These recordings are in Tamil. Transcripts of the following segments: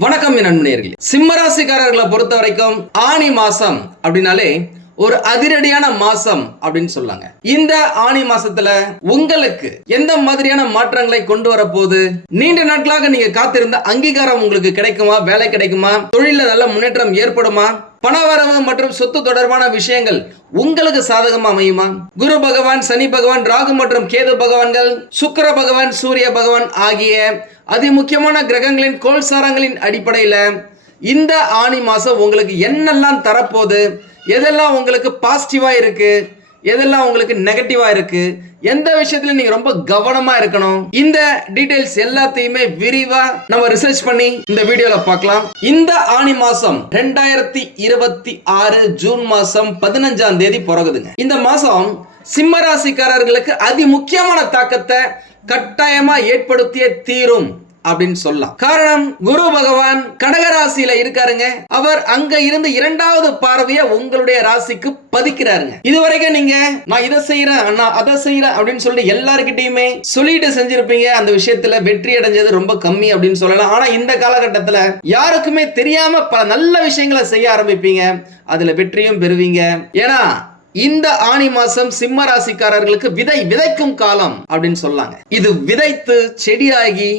வணக்கம் நண்பர்களே. சிம்மராசிக்காரர்களை பொறுத்த வரைக்கும் ஆனி மாசம் அப்படின்னாலே ஒரு அதிரடியான மாசம் அப்படின்னு சொல்லாங்க. இந்த ஆனி மாசத்துல உங்களுக்கு எந்த மாதிரியான மாற்றங்களை கொண்டு வர போகுது? நீண்ட நாட்களாக நீங்க காத்திருந்த அங்கீகாரம் உங்களுக்கு கிடைக்குமா? வேலை கிடைக்குமா? தொழில நல்ல முன்னேற்றம் ஏற்படுமா? பணவரவு மற்றும் சொத்து தொடர்பான விஷயங்கள் உங்களுக்கு சாதகமா அமையுமா? குரு பகவான், சனி பகவான், ராகு மற்றும் கேது பகவான்கள், சுக்கிர பகவான், சூரிய பகவான் ஆகிய அதி முக்கியமான கிரகங்களின் கோல்சாரங்களின் அடிப்படையில் இந்த ஆனி மாசம் உங்களுக்கு என்னெல்லாம் தரப்போகுது, எதெல்லாம் உங்களுக்கு பாசிட்டிவா இருக்கு, எதெல்லாம் உங்களுக்கு நெகட்டிவா இருக்கு, எந்த விஷயத்துல நீங்க ரொம்ப கவனமா இருக்கணும், இந்த டீடைல்ஸ் எல்லாத்தையுமே விரிவா நம்ம ரிசர்ச் பண்ணி இந்த வீடியோல பார்க்கலாம். இந்த ஆனி மாசம் 2026 ஜூன் மாசம் 15ஆம் தேதி பிறகுதுங்க. இந்த மாசம் சிம்ம ராசிக்காரர்களுக்கு அதி முக்கியமான தாக்கத்தை கட்டாயமா ஏற்படுத்திய தீரும் அப்படின்னு சொல்லலாம். காரணம், குரு பகவான் கடகராசியில இருக்காருங்க. அவர் அங்க இருந்து இரண்டாவது பார்வையை உங்களுடைய ராசிக்கு பதிக்கிறாருங்க. இதுவரைக்கும் நீங்க நான் இதை செய்யறேன், நான் அதை செய்யறேன் அப்படின்னு சொல்லிட்டு எல்லார்கிட்டயுமே சொல்லிட்டு செஞ்சிருப்பீங்க. அந்த விஷயத்துல வெற்றி அடைஞ்சது ரொம்ப கம்மி அப்படின்னு சொல்லலாம். ஆனா இந்த காலகட்டத்துல யாருக்குமே தெரியாம பல நல்ல விஷயங்களை செய்ய ஆரம்பிப்பீங்க. அதுல வெற்றியும் பெறுவீங்க. ஏன்னா இந்த ஆனி மாசம் சிம்ம ராசிக்காரர்களுக்கு விதைக்கும் காலம் அப்படின்னு சொல்லாங்க. இது விதைத்து செடியாகி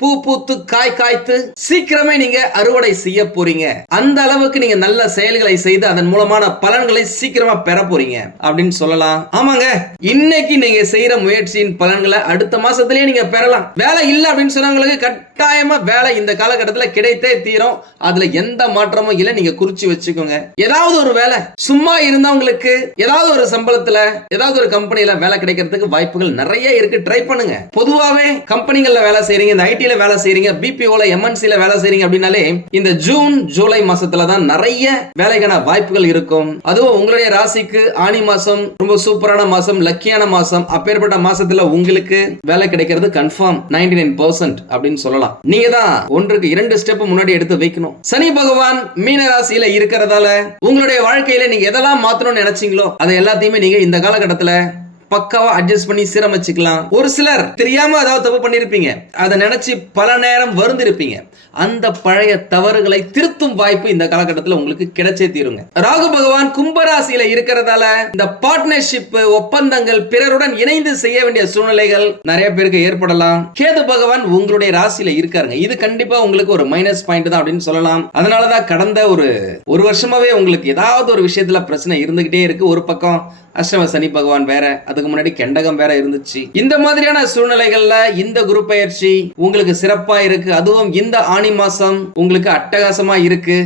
பூ பூத்து காய் காய்த்து சீக்கிரமே நீங்க அறுவடை செய்ய போறீங்க. அந்த அளவுக்கு நீங்க நல்ல செயல்களை செய்து அதன் மூலமான பலன்களை சீக்கிரமா பெற போறீங்க அப்படின்னு சொல்லலாம். ஆமாங்க, இன்னைக்கு நீங்க செய்யற முயற்சியின் பலன்களை அடுத்த மாசத்திலேயே நீங்க பெறலாம். வேலை இல்லை அப்படின்னு சொன்னவங்களுக்கு கட்டாயமா வேலை இந்த காலகட்டத்தில் கிடைத்தே தீரும். அதுல எந்த மாற்றமும் இல்லை, நீங்க குறிச்சு வச்சுக்கோங்க. ஏதாவது ஒரு வேலை சும்மா இருந்தவங்களுக்கு ஏதாவது ஒரு சம்பளத்துல ஏதாவது ஒரு கம்பெனில வேலை கிடைக்கிறதுக்கு வாய்ப்புகள் நிறைய இருக்கு. ட்ரை பண்ணுங்க. பொதுவாவே கம்பெனிகள்ல வேலை செய்றீங்க, இந்த ஐடி வேலை செய்றீங்க, பிபிஓல எம்என்சில வேலை செய்றீங்க அப்படின்னாலே இந்த ஜூன் ஜூலை மாசத்துல தான் நிறைய வேலைக்கான வாய்ப்புகள் இருக்கும். அதுவும் உங்களுடைய ராசிக்கு ஆனி மாசம் ரொம்ப சூப்பரான மாசம், லக்கியான மாசம். அப்பேற்பட்ட மாசத்துல உங்களுக்கு வேலை கிடைக்கிறது கன்ஃபார்ம் 99% அப்படின்னு சொல்லலாம். நீங்க தான் ஒன்றுக்கு 2 ஸ்டெப் முன்னாடி எடுத்து வைக்கணும். சனி பகவான் மீன ராசியில இருக்கிறதால உங்களுடைய வாழ்க்கையில நீங்க எதெல்லாம் மாத்தணும்னு நினைச்சீங்களோ அதை எல்லாத்தையுமே நீங்க இந்த காலகட்டத்துல பக்காவா அட்ஜஸ்ட் பண்ணி சீரமைச்சுக்கலாம். ஒரு சிலர் தெரியாம ஏதாவது தப்பு பண்ணிருப்பீங்க, அதை நினைச்சு பல நேரம் வருந்திருப்பீங்க. அந்த பழைய தவறுகளை திருத்தும் வாய்ப்பு இந்த காலகட்டத்தில் உங்களுக்கு கிடைச்சே தீருங்க. ராகு பகவான் கும்பராசியில இருக்கிறதால இந்த பார்ட்னர்ஷிப் ஒப்பந்தங்கள் பிறருடன் இணைந்து செய்ய வேண்டிய சூழ்நிலைகள் நிறைய பேருக்கு ஏற்படலாம். கேது பகவான் உங்களுடைய ராசியில இருக்காருங்க. இது கண்டிப்பா உங்களுக்கு ஒரு மைனஸ் பாயிண்ட் தான் அப்படின்னு சொல்லலாம். அதனாலதான் கடந்த ஒரு வருஷமாவே உங்களுக்கு ஏதாவது ஒரு விஷயத்துல பிரச்சனை இருந்துகிட்டே இருக்கு. ஒரு பக்கம் அஷ்டம சனி பகவான் வேற, அதுக்கு முன்னாடி கெண்டகம் வேற இருந்துச்சு. இந்த மாதிரியான சூழ்நிலைகள்ல இந்த குரு பயிற்சி உங்களுக்கு சிறப்பா இருக்கு. அதுவும் இந்த ஆனி மாசம் உங்களுக்கு அட்டகாசமா இருக்கு.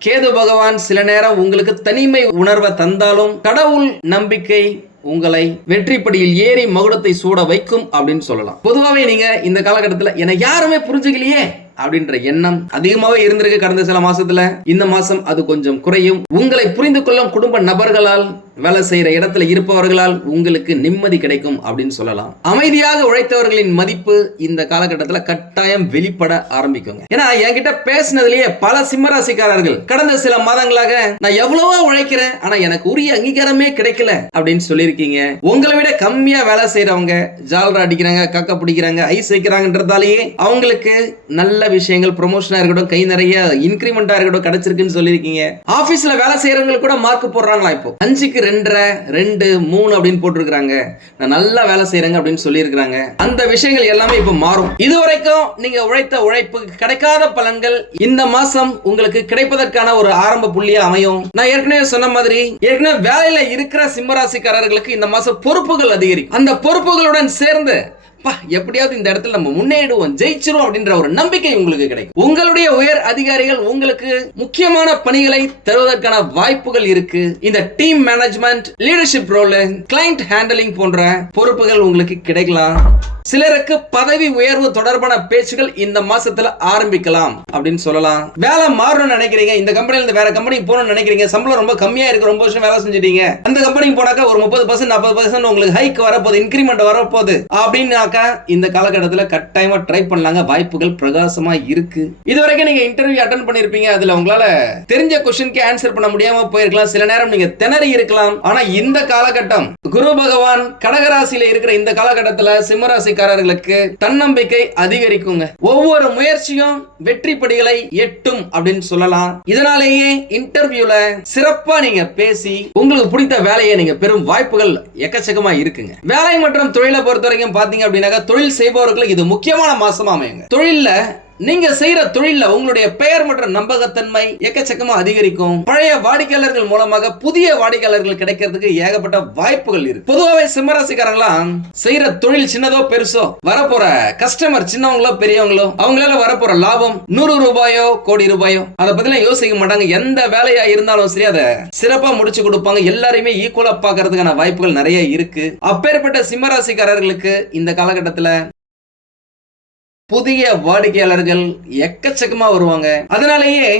கேது பகவான் சில நேரம் உங்களுக்கு தனிமை உணர்வை தந்தாலும் கடவுள் நம்பிக்கை உங்களை வெற்றிப்படியில் ஏறி மகுடத்தை சூட வைக்கும் அப்படின்னு சொல்லலாம். பொதுவாகவே நீங்க இந்த காலகட்டத்தில் என்னை யாருமே புரிஞ்சுக்கலையே அப்படின்ற எண்ணம் அதிகமாவே இருந்திருக்கு கடந்த சில மாசத்துல. இந்த மாசம் அது கொஞ்சம் குறையும். உங்களை புரிந்து கொள்ளும் குடும்ப நபர்களால், வேலை செய்யற இடத்துல இருப்பவர்களால் உங்களுக்கு நிம்மதி கிடைக்கும் அப்படின்னு சொல்லலாம். அமைதியாக உழைத்தவர்களின் மதிப்பு இந்த காலகட்டத்தில் கட்டாயம் வெளிப்பட ஆரம்பிக்குங்க. ஏன்னா என்கிட்ட பேசினதுலயே பல சிம்மராசிக்காரர்கள் கடந்த சில மாதங்களாக நான் எவ்வளவோ உழைக்கிறேன், ஆனா எனக்கு உரிய அங்கீகாரமே கிடைக்கல அப்படின்னு சொல்லியிருக்கீங்க. உங்களை விட கம்மியா வேலை செய்யறவங்க ஜால்ரா அடிக்கிறாங்க, கக்க பிடிக்கிறாங்க, ஐஸ் வைக்கிறாங்கன்றதாலேயே அவங்களுக்கு நல்ல விஷயங்கள், ப்ரொமோஷனா இருக்கட்டும், கை நிறைய இன்கிரிமெண்டா இருக்கட்டும் கிடைச்சிருக்குன்னு சொல்லியிருக்கீங்க. ஆபீஸ்ல வேலை செய்யறவங்களுக்கு கூட மார்க் போடுறாங்களா? இப்போ 5க்கு 2.5, 2, 3 அப்படின்னு போட்டிருக்காங்க. நான் நல்லா வேலை செய்யறேங்க அப்படின்னு சொல்லியிருக்காங்க. அந்த விஷயங்கள் எல்லாமே இப்ப மாறும். இதுவரைக்கும் நீங்க உழைத்த உழைப்புக்கு கிடைக்காத பலன்கள் இந்த மாசம் உங்களுக்கு கிடைப்பதற்கான ஒரு ஆரம்ப புள்ளியா அமையும். நான் ஏற்கனவே சொன்ன மாதிரி வேலையில இருக்கிற சிம்மராசிக்காரர்களுக்கு இந்த மாசம் பொறுப்புகள் அதிகரிக்கும். அந்த பொறுப்புகளுடன் சேர்ந்து எப்படியாவது இந்த இடத்துல நம்ம முன்னேறுவோம், ஜெயிச்சிரும் அப்படின்ற ஒரு நம்பிக்கை உங்களுக்கு கிடைக்கும். உங்களுடைய உயர் அதிகாரிகள் உங்களுக்கு முக்கியமான பணிகளை தருவதற்கான வாய்ப்புகள் இருக்கு. இந்த team management, leadership role, client handling போன்ற பொறுப்புகள் உங்களுக்கு கிடைக்கலாம். சிலருக்கு பதவி உயர்வு தொடர்பான பேச்சுகள் இந்த மாசத்துல ஆரம்பிக்கலாம் அப்படின்னு சொல்லலாம். வேலை மாறணும்னு நினைக்கிறீங்க, இந்த கம்பெனில இருந்து வேற கம்பெனிக்கு போகணும்னு நினைக்கிறீங்க, சம்பளம் ரொம்ப கம்மியா இருக்கு, ரொம்ப வருஷம் வேலை செஞ்சிட்டீங்க, அந்த கம்பெனிக்கு போனாக்க ஒரு 30% 40% உங்களுக்கு ஹைக் வரப்போகுது, இன்கிரிமெண்ட் வரப்போகுது அப்படின்னாக்க அப்படின்னாக்கா இந்த காலகட்டத்தில் கட்டாயமா ட்ரை பண்ணலாங்க. வாய்ப்புகள் பிரகாசமா இருக்கு. இதுவரைக்கும் நீங்க இன்டர்வியூ அட்டெண்ட் பண்ணிருப்பீங்க. அதுல உங்களால தெரிஞ்ச क्वेश्चनக்கு ஆன்சர் பண்ண முடியாம போயிருக்கலாம். சில நேரம் நீங்க திணறி இருக்கலாம். ஆனா இந்த காலகட்டம் குரு பகவான் கடகராசியில இருக்கிற இந்த காலகட்டத்தில் சிம்மராசிக்காரர்களுக்கு தன்னம்பிக்கை அதிகரிக்குங்க. ஒவ்வொரு முயற்சியும் வெற்றி படிகளை எட்டும் அப்படின்னு சொல்லலாம். இதனாலேயே இன்டர்வியூல சிறப்பா நீங்க பேசி உங்களுக்கு பிடித்த வேலையை நீங்க பெரும் வாய்ப்புகள் எக்கச்சக்கமா இருக்குங்க. வேலை மற்றும் தொழிலை பொறுத்த வரைக்கும் பாத்தீங்க அப்படின்னாக்கா தொழில் செய்பவர்களுக்கு இது முக்கியமான மாசமா அமையுங்க. தொழில்ல நீங்க செய்யற தொழில உங்களுடைய பெயர் மற்றும் நம்பகத்தன்மை எக்கச்சக்கமா அதிகரிக்கும். பழைய வாடிக்கையாளர்கள் மூலமாக புதிய வாடிக்கையாளர்கள் கிடைக்கிறதுக்கு ஏகப்பட்ட வாய்ப்புகள் இருக்கு. பொதுவாகவே சிம்மராசிக்காரங்களாம் செய்யற தொழில் சின்னதோ பெருசோ வரப்போற கஸ்டமர் சின்னவங்களோ பெரியவங்களோ அவங்களால வரப்போற லாபம் 100 ரூபாயோ கோடி ரூபாயோ அதை பத்திலாம் யோசிக்க மாட்டாங்க. எந்த வேலையா இருந்தாலும் சரி அதை சிறப்பா முடிச்சு கொடுப்பாங்க. எல்லாரையுமே ஈக்குவலா பாக்குறதுக்கான வாய்ப்புகள் நிறைய இருக்கு. அப்பேற்பட்ட சிம்மராசிக்காரர்களுக்கு இந்த காலகட்டத்தில் புதிய வாடிக்கையாளர்கள் எக்கச்சக்கமா வருவாங்க. அதனாலேயே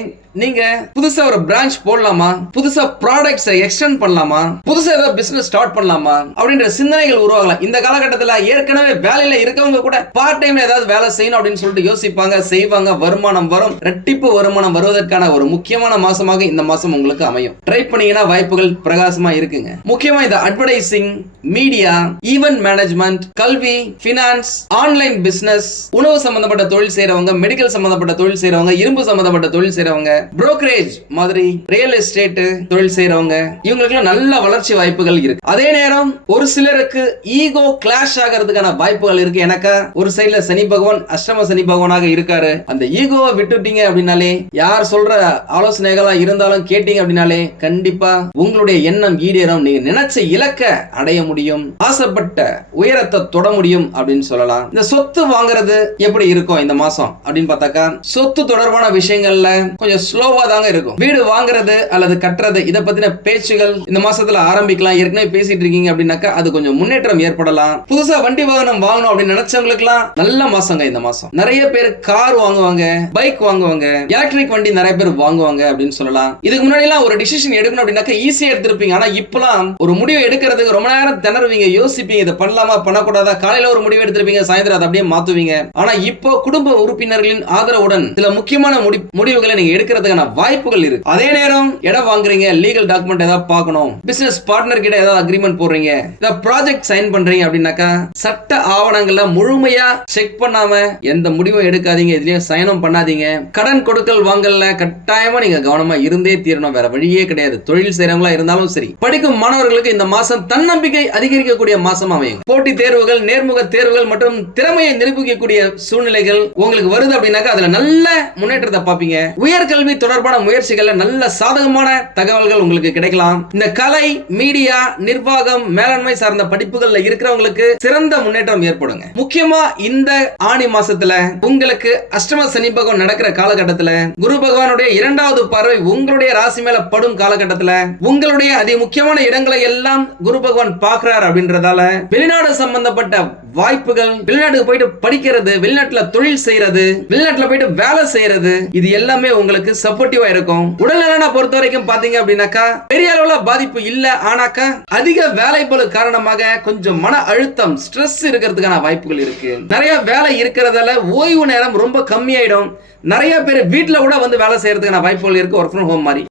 நீங்க புதுசா ஒரு பிரான்ச் போடலாமா, புதுசா ப்ராடக்ட்ஸ் எக்ஸ்டெண்ட் பண்ணலாமா, புதுசா ஏதாவது பிசினஸ் ஸ்டார்ட் பண்ணலாமா அப்படின்ற சிந்தனைகள் உருவாகலாம். இந்த காலகட்டத்தில் ஏற்கனவே வேலையில இருக்கவங்க கூட பார்ட் டைம்ல ஏதாவது வேலை செய்யணும் அப்படின்னு சொல்லிட்டு யோசிப்பாங்க, செய்வாங்க. வருமானம் வரும். ரெட்டிப்பு வருமானம் வருவதற்கான ஒரு முக்கியமான மாசமாக இந்த மாசம் உங்களுக்கு அமையும். ட்ரை பண்ணீங்கன்னா வாய்ப்புகள் பிரகாசமா இருக்குங்க. முக்கியமா இந்த அட்வர்டைசிங், மீடியா, ஈவென்ட் மேனேஜ்மெண்ட், கல்வி, பினான்ஸ், ஆன்லைன் பிசினஸ், உணவு சம்பந்தப்பட்ட தொழில் செய்யறவங்க, மெடிக்கல் சம்பந்தப்பட்ட தொழில் செய்யறவங்க, இரும்பு சம்பந்தப்பட்ட தொழில் செய்யறவங்க, புரோக்கரேஜ் மாதிரி ரியல் எஸ்டேட் தொழில் செய்யறவங்க, இவங்களுக்கு நல்ல வளர்ச்சி வாய்ப்புகள் இருக்கு. அதே நேரம் ஒரு சிலருக்கு ஈகோ கிளாஷ் ஆகிறதுக்கான வாய்ப்புகள் இருக்கு. எனக்கு ஒரு சைடுல சனி பகவான் அஷ்டம சனி பகவானாக இருக்காரு. அந்த ஈகோவை விட்டுட்டீங்க அப்படின்னாலே, யார் சொல்ற ஆலோசனைகளா இருந்தாலும் கேட்டீங்க அப்படின்னாலே கண்டிப்பா உங்களுடைய எண்ணம் ஈடேறும். நீங்க நினைச்ச இலக்க அடைய முடியும், ஆசைப்பட்ட உயரத்தை தொட முடியும் அப்படின்னு சொல்லலாம். இந்த சொத்து வாங்குறது எப்படி இருக்கும் இந்த மாசம் அப்படின்னு பார்த்தாக்கா, சொத்து தொடர்பான விஷயங்கள்ல கொஞ்சம் ஸ்லோவா தாங்க இருக்கும். வீடு வாங்குறது அல்லது கட்டுறது இத பத்தின பேச்சுகள் இந்த மாசத்துல ஆரம்பிக்கலாம். ஏற்கனவே பேசிட்டு இருக்கீங்க அப்படின்னாக்கா அது கொஞ்சம் முன்னேற்றம் ஏற்படலாம். புதுசா வண்டி வாகனம் வாங்கணும் அப்படின்னு நினைச்சவங்களுக்குலாம் நல்ல மாசங்க இந்த மாசம். நிறைய பேர் கார் வாங்குவாங்க, பைக் வாங்குவாங்க, எலக்ட்ரிக் வண்டி நிறைய பேர் வாங்குவாங்க அப்படின்னு சொல்லலாம். இதுக்கு முன்னாடி எல்லாம் ஒரு டிசிஷன் எடுக்கணும் அப்படின்னாக்கா ஈஸியா எடுத்திருப்பீங்க. ஆனா இப்பலாம் ஒரு முடிவு எடுக்கிறதுக்கு ரொம்ப நேரம் திணறுவீங்க, யோசிப்பீங்க, இதை பண்ணலாமா பண்ணக்கூடாதா. காலையில ஒரு முடிவு எடுத்திருப்பீங்க, சாயந்தரம் அதை அப்படியே மாத்துவீங்க. ஆனா இப்போ குடும்ப உறுப்பினர்களின் ஆதரவுடன் சில முக்கியமான முடிவுகளை நீங்க எடுக்கிறதுக்கான வாய்ப்புகள் இருக்கு. அதே நேரம் இடம் வாங்குறீங்க, லீகல் டாக்குமெண்ட் ஏதாவது பார்க்கணும், பிசினஸ் பார்ட்னர் கிட்ட ஏதாவது அக்ரிமெண்ட் போடுறீங்க, இந்த ப்ராஜெக்ட் சைன் பண்றீங்க அப்படின்னாக்கா சட்ட ஆவணங்களை முழுமையா செக் பண்ணாம எந்த முடிவும் எடுக்காதீங்க, இதுலயும் சைனும் பண்ணாதீங்க. கடன் கொடுக்கல் வாங்கல கட்டாயமா நீங்க கவனமா இருந்தே தீரணும், வேற வழியே கிடையாது. தொழில் செய்யறவங்களா இருந்தாலும் சரி, படிக்கும் மாணவர்களுக்கு இந்த மாசம் தன்னம்பிக்கை அதிகரிக்கக்கூடிய மாசம் அமையும். போட்டி தேர்வுகள், நேர்முக தேர்வுகள் மற்றும் திறமையை நிரூபிக்கக்கூடிய சூழ்நிலைகள் உங்களுக்கு வருது அப்படின்னாக்கா அதுல நல்ல முன்னேற்றத்தை பார்ப்பீங்க. உயர்கல்வி தொடர்பான முயற்சிகள்ல நல்ல சாதகமான தகவல்கள் உங்களுக்கு கிடைக்கலாம். இந்த கலை, மீடியா, நிர்வாகம், மேலாண்மை சார்ந்த படிப்புகள்ல இருக்கிறவங்களுக்கு சிறந்த முன்னேற்றம் ஏற்படுங்க. முக்கியமா இந்த ஆணி மாசத்துல உங்களுக்கு அஷ்டம சனி பகவான் நடக்கிற காலகட்டத்துல குரு பகவானுடைய 2வது பார்வை உங்களுடைய ராசி மேல படும் காலகட்டத்துல உங்களுடைய அதி முக்கியமான இடங்களை எல்லாம் குரு பகவான் பார்க்கிறார் அப்படின்றதால வெளிநாடு சம்பந்தப்பட்ட வாய்ப்புகள், வெளிநாட்டுக்கு போயிட்டு படிக்கிறது, வெளிநாட்டுல தொழில் செய்யறது, வெளிநாட்டுல போயிட்டு வேலை செய்யறது, இது எல்லாமே உங்களுக்கு சப்போர்ட்டிவா இருக்கும். உடல்நலனை பொறுத்த வரைக்கும் பாத்தீங்க அப்படின்னாக்கா பெரிய அளவுல பாதிப்பு இல்ல. ஆனாக்கா அதிக வேலைப்பளு காரணமாக கொஞ்சம் மன அழுத்தம், ஸ்ட்ரெஸ் இருக்கிறதுக்கான வாய்ப்புகள் இருக்கு. நிறைய வேலை இருக்கிறதால ஓய்வு நேரம் ரொம்ப கம்மியாயிடும். நிறைய பேர் வீட்டுல கூட வந்து வேலை செய்யறதுக்கான வாய்ப்புகள் இருக்கு, ஒர்க் ஃப்ரம் ஹோம் மாதிரி.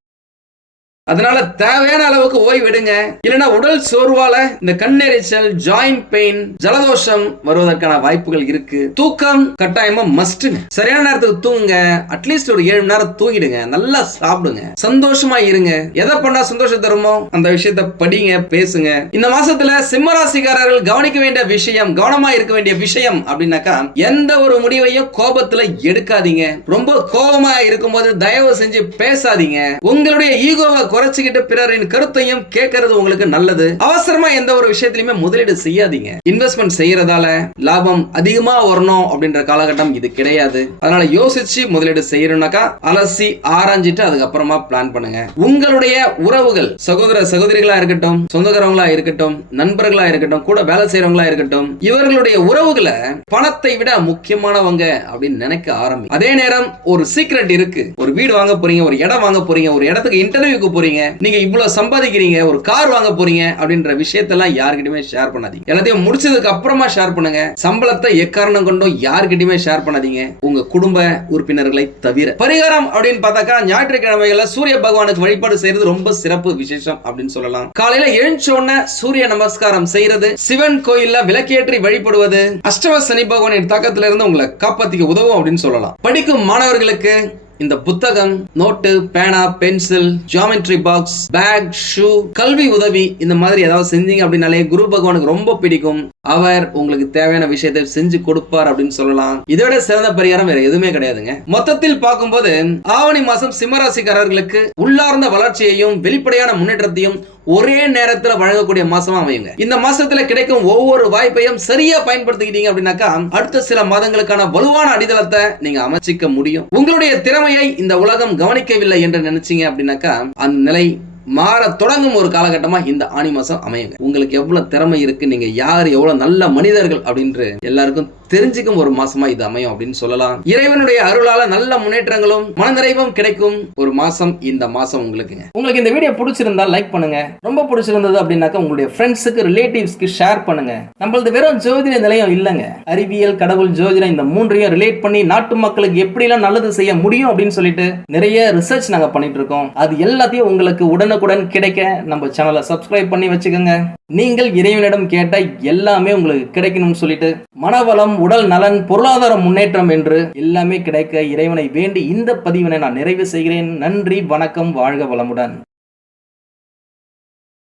அதனால தேவையான அளவுக்கு ஓய்வு எடுங்க. இல்லைன்னா உடல் சோர்வால இந்த கண்ணெரிச்சல், ஜாயிண்ட் பெயின், ஜலதோஷம் வருவதற்கான வாய்ப்புகள் இருக்கு. தூக்கம் கட்டாயமா மஸ்ட்ங்க. சரியான நேரத்துக்கு தூங்குங்க. அட்லீஸ்ட் ஒரு 7 மணி நேரம் தூங்கிடுங்க. நல்லா சாப்பிடுங்க, சந்தோஷமா இருங்க. எதை பண்ணா சந்தோஷம் தருமோ அந்த விஷயத்தை படிங்க, பேசுங்க. இந்த மாசத்துல சிம்மராசிக்காரர்கள் கவனிக்க வேண்டிய விஷயம், கவனமா இருக்க வேண்டிய விஷயம் அப்படின்னாக்கா, எந்த ஒரு முடிவையும் கோபத்துல எடுக்காதீங்க. ரொம்ப கோபமா இருக்கும்போது தயவு செஞ்சு பேசாதீங்க. உங்களுடைய ஈகோவை குறைச்சிக்கிட்டு பிறரின் கருத்தையும் கேட்கறது உங்களுக்கு நல்லது. அவசரமா எந்த ஒரு விஷயத்திலுமே முதலீடு செய்யாதீங்க. இன்வெஸ்ட்மெண்ட் செய்யறதால லாபம் அதிகமா வரணும் அப்படின்ற காலகட்டம் இது கிடையாது. அதனால யோசிச்சு முதலீடு செய்யணும்னாக்கா அலசி ஆராய்ஞ்சிட்டு அதுக்கப்புறமா பிளான் பண்ணுங்க. உங்களுடைய உறவுகள், சகோதர சகோதரிகளா இருக்கட்டும், சொந்தக்காரங்களா இருக்கட்டும், நண்பர்களா இருக்கட்டும், கூட வேலை செய்யறவங்களா இருக்கட்டும், இவர்களுடைய உறவுகளை பணத்தை விட முக்கியமானவங்க அப்படின்னு நினைக்க ஆரம்பி. அதே நேரம் ஒரு சீக்ரெட் இருக்கு. ஒரு வீடு வாங்க போறீங்க, ஒரு இடம் வாங்க போறீங்க, ஒரு இடத்துக்கு இன்டர்வியூக்கு போறீங்க, போறீங்க, நீங்க இவ்வளவு சம்பாதிக்கிறீங்க, ஒரு கார் வாங்க போறீங்க அப்படின்ற விஷயத்தெல்லாம் யார்கிட்டயுமே ஷேர் பண்ணாதீங்க. எல்லாத்தையும் முடிச்சதுக்கு அப்புறமா ஷேர் பண்ணுங்க. சம்பளத்தை எக்காரணம் கொண்டும் யார்கிட்டயுமே ஷேர் பண்ணாதீங்க, உங்க குடும்ப உறுப்பினர்களை தவிர. பரிகாரம் அப்படின்னு பார்த்தாக்கா ஞாயிற்றுக்கிழமைகள்ல சூரிய பகவானுக்கு வழிபாடு செய்யறது ரொம்ப சிறப்பு விசேஷம் அப்படின்னு சொல்லலாம். காலையில எழுந்த உடனே சூரிய நமஸ்காரம் செய்யறது, சிவன் கோயில்ல விளக்கேற்றி வழிபடுவது அஷ்டம சனி பகவானின் தாக்கத்திலிருந்து உங்களை காப்பாத்திக்க உதவும் அப்படின்னு சொல்லலாம். படிக்கும் மாணவர்களுக்கு இந்த புத்தகம், நோட்டு, பேனா, pencil, geometry box, bag, shoe, கல்வி உதவி இந்த மாதிரி ஏதாவது செஞ்சீங்க அப்படின்னாலே குரு பகவானுக்கு ரொம்ப பிடிக்கும். அவர் உங்களுக்கு தேவையான விஷயத்தை செஞ்சு கொடுப்பார் அப்படின்னு சொல்லலாம். இதோட சிறந்த பரிகாரம் வேற எதுவுமே கிடையாதுங்க. மொத்தத்தில் பார்க்கும்போது ஆவணி மாசம் சிம்மராசிக்காரர்களுக்கு உள்ளார்ந்த வளர்ச்சியையும் வெளிப்படையான முன்னேற்றத்தையும் ஒரே நேரத்துல வழங்கக்கூடிய மாசமா அமையுங்க. இந்த மாசத்துல கிடைக்கும் ஒவ்வொரு வாய்ப்பையும் சரியா பயன்படுத்திக்கிட்டீங்க அப்படின்னாக்கா அடுத்த சில மாதங்களுக்கான வலுவான அடித்தளத்தை நீங்க அமைச்சிக்க முடியும். உங்களுடைய திறமையை இந்த உலகம் கவனிக்கவில்லை என்று நினைச்சீங்க அப்படின்னாக்கா அந்த நிலை மாற தொடங்கும் ஒரு காலகட்டமா இந்த ஆனி மாசம் அமையுங்க. உங்களுக்கு எவ்வளவு திறமை இருக்கு, நீங்க யார், எவ்வளவு நல்ல மனிதர்கள் அப்படின்னு எல்லாருக்கும் தெரிஞ்சுக்கும் ஒரு மாசமா இது அமையும் அப்படின்னு சொல்லலாம். இறைவனுடைய அருளால நல்ல முன்னேற்றங்களும் மனநிறைவும் கிடைக்கும் ஒரு மாசம் இந்த மாசம் உங்களுக்குங்க. உங்களுக்கு இந்த வீடியோ பிடிச்சிருந்தா லைக் பண்ணுங்க. ரொம்ப பிடிச்சிருந்தது அப்படின்னாக்கா உங்களுடைய ஃப்ரெண்ட்ஸுக்கு, ரிலேட்டிவ்ஸ்க்கு ஷேர் பண்ணுங்க. நம்மளது வெறும் ஜோதிட நிலையம் இல்லைங்க. அறிவியல், கடவுள், ஜோதிடம் இந்த மூன்றையும் ரிலேட் பண்ணி நாட்டு மக்களுக்கு எப்படிலாம் நல்லது செய்ய முடியும் அப்படின்னு சொல்லிட்டு நிறைய ரிசர்ச் நாங்க பண்ணிட்டு இருக்கோம். அது எல்லாத்தையும் உங்களுக்கு உடனுக்குடன் கிடைக்க நம்ம சேனலை சப்ஸ்கிரைப் பண்ணி வச்சுக்கோங்க. நீங்கள் இறைவனிடம் கேட்ட எல்லாமே உங்களுக்கு கிடைக்கணும்னு சொல்லிட்டு மனவளம், உடல் நலன், பொருளாதார முன்னேற்றம் என்று எல்லாமே கிடைக்க இறைவனை வேண்டி இந்த பதிவினை நான் நிறைவு செய்கிறேன். நன்றி, வணக்கம், வாழ்க வளமுடன்.